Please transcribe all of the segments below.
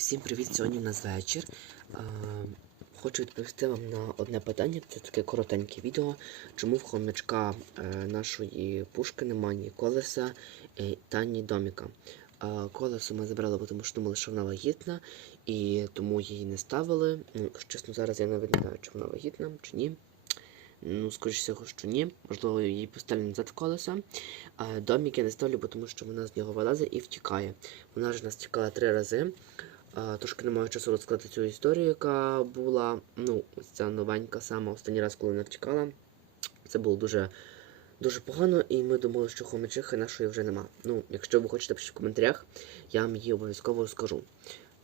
Всім привіт! Сьогодні у нас вечір. Хочу відповісти вам на одне питання. Це таке коротеньке відео. Чому в хомячка е, нашої пушки немає ні колеса е, та ні доміка. Колесо ми забрали, тому що думали, що вона вагітна, і тому її не ставили. Ну, чесно, зараз я навіть не знаю, чи вона вагітна, чи ні. Ну, скоріш всього, що ні. Можливо, її поставлю назад в колеса. А домік я не ставлю, тому що вона з нього вилазить і втікає. Вона ж нас тікала три рази. Трошки не маю часу розказати цю історію, яка була. Ну, ось ця новенька сама останній раз, коли вона втікала. Це було дуже дуже погано, і ми думали, що хомячихи нашої вже нема. Ну, якщо ви хочете пишіть в коментарях, я вам її обов'язково розкажу.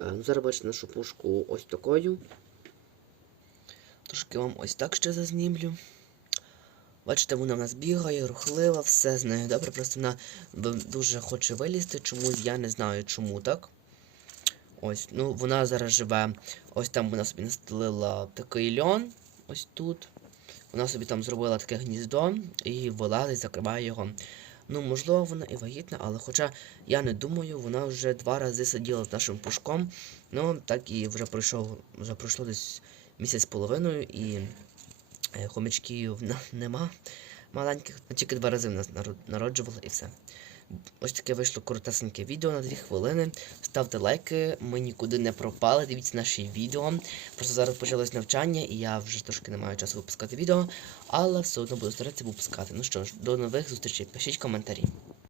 Е, ну, зараз бачите нашу пушку ось такою. Трошки вам ось так ще зазнімлю. Бачите, вона в нас бігає, рухлива, все з нею добре, просто вона дуже хоче вилізти, чомусь я не знаю чому так. Ось, ну вона зараз живе. Ось там вона собі настелила такий льон, ось тут. Вона собі там зробила таке гніздо і вилазить, закриває його. Ну, можливо, вона і вагітна, але хоча я не думаю, вона вже два рази сиділа з нашим пушком. Ну, так і вже пройшов, вже пройшло десь місяць з половиною і е, хомячків нема маленьких, тільки два рази в нас народ- народжували і все. Ось таке вийшло коротесеньке відео на 2 хвилини. Ставте лайки, ми нікуди не пропали. Дивіться наші відео. Просто зараз почалось навчання, і я вже трошки не маю часу випускати відео, але все одно буду старатися випускати. Ну що ж, до нових зустрічей. Пишіть коментарі.